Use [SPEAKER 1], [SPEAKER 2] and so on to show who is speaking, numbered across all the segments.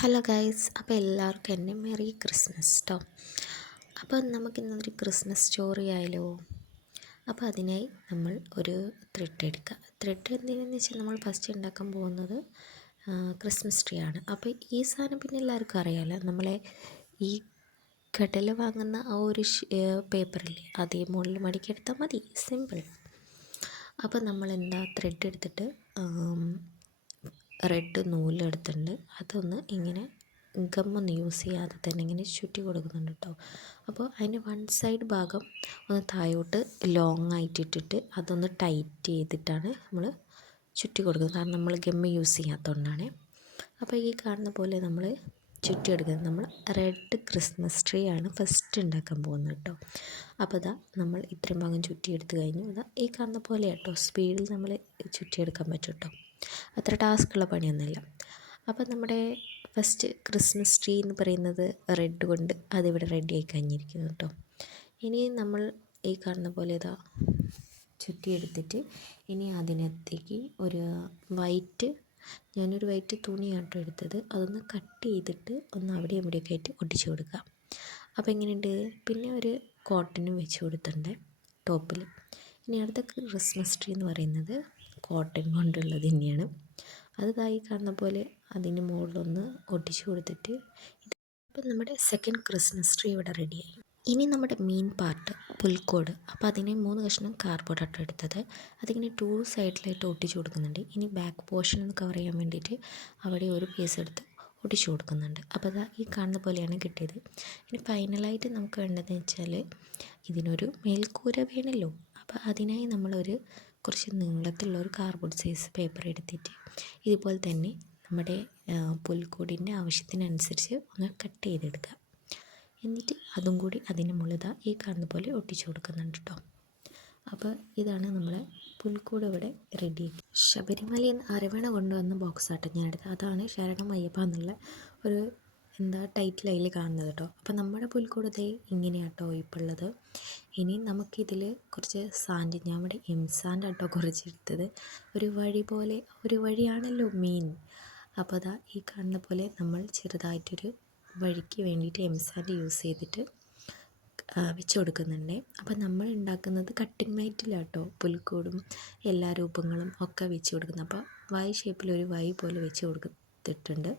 [SPEAKER 1] Hello guys അപ്പോൾ എല്ലാവർക്കും എന്റെ മെറി ക്രിസ്മസ് കേട്ടോ അപ്പോൾ നമുക്കിന്നൊരു ക്രിസ്മസ് സ്റ്റോറി ആയാലോ? അപ്പോൾ അതിനായി നമ്മൾ ഒരു ത്രെഡ് എടുക്കുക ത്രെഡ് എന്തിനാന്ന് വെച്ചാൽ നമ്മൾ ഫസ്റ്റ് ഉണ്ടാക്കാൻ പോകുന്നത് ക്രിസ്മസ് ട്രീ ആണ്. അപ്പോൾ ഈ സാധനം പിന്നെ എല്ലാവർക്കും അറിയാമല്ലോ നമ്മളെ ഈ കടല വാങ്ങുന്ന ആ ഒരു പേപ്പറില്ലേ അതേ മുകളിൽ മടിക്കെടുത്താൽ മതി. സിമ്പിൾ അപ്പോൾ നമ്മൾ എന്താ ത്രെഡ് എടുത്തിട്ട് റെഡ് നൂലെടുത്തിട്ടുണ്ട്. അതൊന്ന് ഇങ്ങനെ ഗമ്മൊന്നും യൂസ് ചെയ്യാതെ തന്നെ ഇങ്ങനെ ചുറ്റി കൊടുക്കുന്നുണ്ട് കേട്ടോ അപ്പോൾ അതിന് വൺ സൈഡ് ഭാഗം ഒന്ന് താഴോട്ട് ലോങ് ആയിട്ട് ഇട്ടിട്ട് അതൊന്ന് ടൈറ്റ് ചെയ്തിട്ടാണ് നമ്മൾ ചുറ്റി കൊടുക്കുന്നത്. കാരണം നമ്മൾ ഗമ്മ യൂസ് ചെയ്യാത്തതുകൊണ്ടാണ്. അപ്പോൾ ഈ കാണുന്ന പോലെ നമ്മൾ ചുറ്റി എടുക്കുന്നത് നമ്മൾ റെഡ് ക്രിസ്മസ് ട്രീ ആണ് ഫസ്റ്റ് ഉണ്ടാക്കാൻ പോകുന്നത് കേട്ടോ അപ്പോൾ ഇതാ നമ്മൾ ഇത്രയും ഭാഗം ചുറ്റി ചുറ്റിയെടുത്ത് കഴിഞ്ഞു. അതാ ഈ കാണുന്ന പോലെ കേട്ടോ സ്പീഡിൽ നമ്മൾ ചുറ്റിയെടുക്കാൻ പറ്റും കേട്ടോ അത്ര ടാസ്ക്കുള്ള പണിയൊന്നുമില്ല. അപ്പം നമ്മുടെ ഫസ്റ്റ് ക്രിസ്മസ് ട്രീ എന്ന് പറയുന്നത് റെഡ് കൊണ്ട് അതിവിടെ റെഡി ആയി കഴിഞ്ഞിരിക്കുന്നു കേട്ടോ. ഇനി നമ്മൾ ഈ കാണുന്ന പോലെ ഇതാ ചുറ്റിയെടുത്തിട്ട് ഇനി അതിനകത്തേക്ക് ഒരു വൈറ്റ് ഞാനൊരു വൈറ്റ് തുണിയാട്ടോ എടുത്തത്. അതൊന്ന് കട്ട് ചെയ്തിട്ട് ഒന്ന് അവിടെ ഇവിടെയൊക്കെ ആയിട്ട് ഒട്ടിച്ചു കൊടുക്കുക. അപ്പോൾ എങ്ങനെയുണ്ട്? പിന്നെ ഒരു കോട്ടനും വെച്ച് കൊടുത്തിട്ടുണ്ട് ടോപ്പിൽ. ഇനി അടുത്ത ക്രിസ്മസ് ട്രീ എന്ന് പറയുന്നത് കോട്ടൺ കൊണ്ടുള്ളത് തന്നെയാണ്. അത് തായി കാണുന്ന പോലെ അതിന് മുകളിലൊന്ന് ഒട്ടിച്ചു കൊടുത്തിട്ട് ഇപ്പം നമ്മുടെ സെക്കൻഡ് ക്രിസ്മസ് ട്രീ ഇവിടെ റെഡിയായി ഇനി നമ്മുടെ മെയിൻ പാർട്ട് പുൽക്കോട്. അപ്പോൾ അതിന് മൂന്ന് കഷ്ണം കാർഡ്ബോർഡായിട്ട് എടുത്തത്. അതിങ്ങനെ ടു സൈഡിലായിട്ട് ഒട്ടിച്ചു കൊടുക്കുന്നുണ്ട്. ഇനി ബാക്ക് പോർഷൻ ഒന്ന് കവർ ചെയ്യാൻ വേണ്ടിയിട്ട് അവിടെ ഒരു പീസ് എടുത്ത് ഒട്ടിച്ചു കൊടുക്കുന്നുണ്ട്. അപ്പോൾ അതാ ഈ കാണുന്ന പോലെയാണ് കിട്ടിയത്. ഇനി ഫൈനലായിട്ട് നമുക്ക് വേണ്ടതെന്ന് വെച്ചാൽ ഇതിനൊരു മേൽക്കൂര വേണമല്ലോ അപ്പോൾ അതിനായി നമ്മളൊരു കുറച്ച് നീളത്തിലുള്ള ഒരു കാർഡ്ബോർഡ് സൈസ് പേപ്പർ എടുത്തിട്ട് ഇതുപോലെ തന്നെ നമ്മുടെ പുൽക്കൂടിന്റെ ആവശ്യത്തിനനുസരിച്ച് ഒന്ന് കട്ട് ചെയ്തെടുക്കുക. എന്നിട്ട് അതും കൂടി അതിന് മുകളിതാ ഈ കാണുന്ന പോലെ ഒട്ടിച്ചു കൊടുക്കുന്നുണ്ട് കേട്ടോ അപ്പോൾ ഇതാണ് നമ്മളെ പുൽക്കൂട് ഇവിടെ റെഡി ശബരിമലയിൽ അരവണ കൊണ്ടുവന്ന ബോക്സ് ആട്ടോ ഞാൻ എടുത്തത് അതാണ് ശരണം അയ്യപ്പ എന്നുള്ള ഒരു എന്താ ടൈറ്റിൽ അതിൽ കാണുന്നത് കേട്ടോ അപ്പോൾ നമ്മുടെ പുൽക്കൂട് ദേ ഇങ്ങനെയാട്ടോ ഇപ്പോൾ ഉള്ളത് ഇനി നമുക്കിതിൽ കുറച്ച് സാൻഡ് ഞാൻ ഇവിടെ എം സാൻഡ് കേട്ടോ കുറച്ച് എടുത്തത് ഒരു വഴി പോലെ ഒരു വഴിയാണല്ലോ മീൻ അപ്പോൾ അതാ ഈ കാണുന്ന പോലെ നമ്മൾ ചെറുതായിട്ടൊരു വഴിക്ക് വേണ്ടിയിട്ട് എം സാൻഡ് യൂസ് ചെയ്തിട്ട് വെച്ച് കൊടുക്കുന്നുണ്ട്. അപ്പം നമ്മൾ ഉണ്ടാക്കുന്നത് കട്ടിങ് കേട്ടോ പുൽക്കൂടും എല്ലാ രൂപങ്ങളും ഒക്കെ വെച്ച് കൊടുക്കുന്നത് അപ്പോൾ വൈ ഷേപ്പിൽ ഒരു വൈ പോലെ വെച്ച് കൊടുത്തിട്ടുണ്ട്.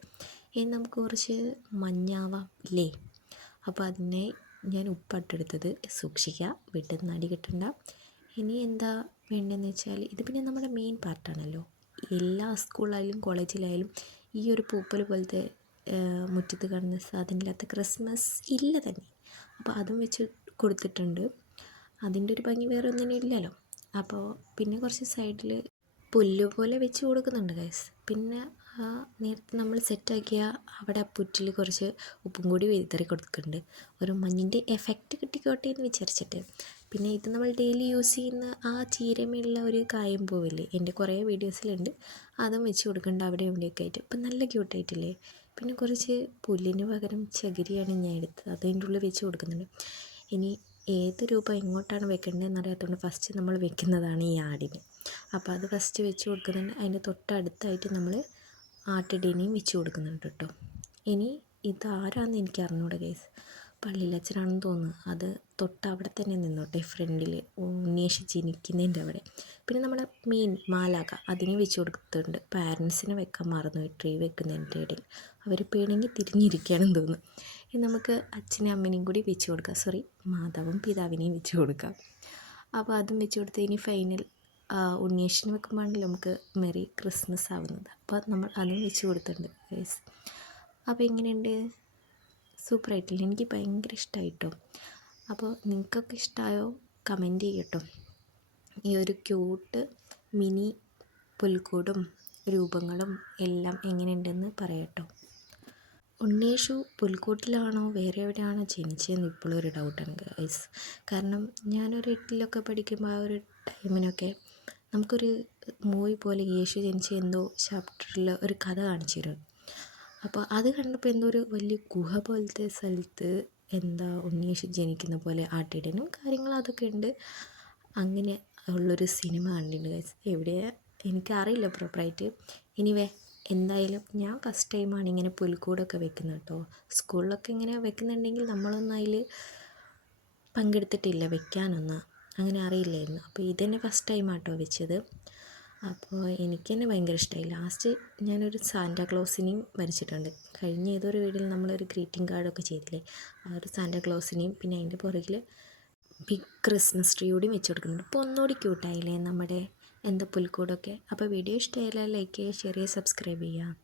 [SPEAKER 1] ഇനി നമുക്ക് കുറച്ച് മഞ്ഞാവാം ഇല്ലേ? അപ്പോൾ അതിനെ ഞാൻ ഉപ്പിട്ടെടുത്തത് സൂക്ഷിക്കുക. വീട്ടിൽ നിന്ന് അടി കിട്ടണ്ട. ഇനി എന്താ വേണ്ടതെന്ന് വെച്ചാൽ ഇത് പിന്നെ നമ്മുടെ മെയിൻ പാർട്ടാണല്ലോ എല്ലാ സ്കൂളിലായാലും കോളേജിലായാലും ഈ ഒരു പൂപ്പൽ പോലത്തെ മുറ്റത്ത് കാണുന്ന സാധനമില്ലാത്ത ക്രിസ്മസ് ഇല്ല തന്നെ. അപ്പോൾ അതും വെച്ച് കൊടുത്തിട്ടുണ്ട്. അതിന്റെ ഒരു ഭംഗി വേറെ ഒന്നിനും ഇല്ലല്ലോ. അപ്പോൾ പിന്നെ കുറച്ച് സൈഡിൽ പുല്ല് പോലെ വെച്ച് കൊടുക്കുന്നുണ്ട് ഗൈസ് പിന്നെ നേരത്തെ നമ്മൾ സെറ്റാക്കിയ അവിടെ പുറ്റിൽ കുറച്ച് ഉപ്പും കൂടി വിതറി കൊടുക്കുന്നുണ്ട്. ഒരു മഞ്ഞിന്റെ എഫക്റ്റ് കിട്ടിക്കോട്ടെ എന്ന് വിചാരിച്ചിട്ട്. പിന്നെ ഇത് നമ്മൾ ഡെയിലി യൂസ് ചെയ്യുന്ന ആ ചീരമയുള്ള ഒരു കായം പൂവില്ലേ എന്റെ കുറേ വീഡിയോസിലുണ്ട് അതും വെച്ച് കൊടുക്കേണ്ട അവിടെ ഇവിടെയൊക്കെ ആയിട്ട്. അപ്പം നല്ല ക്യൂട്ടായിട്ടില്ലേ പിന്നെ കുറച്ച് പുല്ലിന് പകരം ചകിരിയാണ് ഞാൻ എടുത്തത്. അതിന്റെ ഉള്ളിൽ വെച്ച് കൊടുക്കുന്നുണ്ട്. ഇനി ഏത് രൂപം എങ്ങോട്ടാണ് വെക്കേണ്ടതെന്ന് അറിയാത്തതുകൊണ്ട് ഫസ്റ്റ് നമ്മൾ വെക്കുന്നതാണ് ഈ ആടിന്. അപ്പോൾ അത് ഫസ്റ്റ് വെച്ച് കൊടുക്കുന്നുണ്ട്. അതിന്റെ തൊട്ടടുത്തായിട്ട് നമ്മൾ ആട്ടിടീനെയും വെച്ച് കൊടുക്കുന്നുണ്ട് കേട്ടോ. ഇനി ഇതാരാന്ന് എനിക്ക് അറിഞ്ഞൂടെ കേസ് പള്ളിയിലച്ഛനാണെന്ന് തോന്നുന്നു. അത് തൊട്ട് അവിടെ തന്നെ നിന്നോട്ടെ ഫ്രണ്ടിൽ ഉണ്ണീഷ് ജനിക്കുന്നതിന്റെ അവിടെ. പിന്നെ നമ്മുടെ മെയിൻ മാലാക അതിനെ വെച്ച് കൊടുത്തിട്ടുണ്ട്. പാരൻസിനെ വെക്കാൻ മറന്നു ട്രീ വെക്കുന്നതിന്റെ ഇടയിൽ. അവർ പേണെങ്കിൽ തിരിഞ്ഞിരിക്കുകയാണെന്ന് തോന്നുന്നു. ഇനി നമുക്ക് അച്ഛനെയും അമ്മേനെയും കൂടി വെച്ച് കൊടുക്കാം. സോറി മാതാവും പിതാവിനെയും വെച്ച് കൊടുക്കാം. അപ്പോൾ അതും വെച്ച് കൊടുത്ത് ഇനി ഫൈനൽ ഉണ്ണീഷിന് വെക്കുമ്പോഴാണല്ലോ നമുക്ക് മെറി ക്രിസ്മസ് ആവുന്നത്. അപ്പോൾ നമ്മൾ അതും വെച്ച് കൊടുത്തിട്ടുണ്ട് ഗൈസ് അപ്പോൾ എങ്ങനെയുണ്ട്? സൂപ്പറായിട്ടില്ല എനിക്ക് ഭയങ്കര ഇഷ്ടമായിട്ടോ അപ്പോൾ നിങ്ങൾക്കൊക്കെ ഇഷ്ടമായോ കമന്റ് ചെയ്യട്ടോ. ഈ ഒരു ക്യൂട്ട് മിനി പുൽക്കൂടും രൂപങ്ങളും എല്ലാം എങ്ങനെയുണ്ടെന്ന് പറയട്ടോ. ഉണ്ണീഷു പുൽക്കൂട്ടിലാണോ വേറെ എവിടെയാണോ ജനിച്ചതെന്ന് ഇപ്പോഴും ഒരു ഡൗട്ടാണ് ഗൈസ് കാരണം ഞാനൊരു എട്ടിലൊക്കെ പഠിക്കുമ്പോൾ ആ ഒരു ടൈമിനൊക്കെ നമുക്കൊരു മൂവി പോലെ യേശു ജനിച്ച എന്തോ ചാപ്റ്ററിൽ ഒരു കഥ കാണിച്ചു തരും. അപ്പോൾ അത് കണ്ടപ്പോൾ എന്തോ ഒരു വലിയ ഗുഹ പോലത്തെ സ്ഥലത്ത് എന്താ ഉണ്ണിയേശു ജനിക്കുന്ന പോലെ ആട്ടിടനും കാര്യങ്ങളും അതൊക്കെ ഉണ്ട്. അങ്ങനെ ഉള്ളൊരു സിനിമ കണ്ടിട്ടുണ്ട് ഗൈസ് എവിടെയാണ് എനിക്കറിയില്ല പ്രോപ്പറായിട്ട് എനിവേ എന്തായാലും ഞാൻ ഫസ്റ്റ് ടൈമാണ് ഇങ്ങനെ പുൽക്കൂടൊക്കെ വെക്കുന്നത് കേട്ടോ. സ്കൂളിലൊക്കെ ഇങ്ങനെ വെക്കുന്നുണ്ടെങ്കിൽ നമ്മളൊന്നും അതിൽ പങ്കെടുത്തിട്ടില്ല വെക്കാനൊന്നും. അങ്ങനെ അറിയില്ലായിരുന്നു. അപ്പോൾ ഇതെന്നെ ഫസ്റ്റ് ടൈമാട്ടോ വെച്ചത്. അപ്പോൾ എനിക്ക് തന്നെ ഭയങ്കര ഇഷ്ടമായി ലാസ്റ്റ് ഞാനൊരു സാന്റാക്ലോസിനെയും വരച്ചിട്ടുണ്ട്. കഴിഞ്ഞ ഏതൊരു വീഡിയോയിൽ നമ്മളൊരു ഗ്രീറ്റിംഗ് കാർഡൊക്കെ ചെയ്തില്ലേ? ആ ഒരു സാന്റാക്ലോസിനെയും പിന്നെ അതിന്റെ പുറകിൽ ബിഗ് ക്രിസ്മസ് ട്രീ കൂടി വെച്ച് കൊടുക്കുന്നുണ്ട്. അപ്പോൾ ഒന്നുകൂടി ക്യൂട്ടായില്ലേ നമ്മുടെ എന്താ പുൽക്കൂടൊക്കെ? അപ്പോൾ വീഡിയോ ഇഷ്ടമായാലും ലൈക്ക് ചെയ്യുക ഷെയർ ചെയ്യുക സബ്സ്ക്രൈബ് ചെയ്യുക.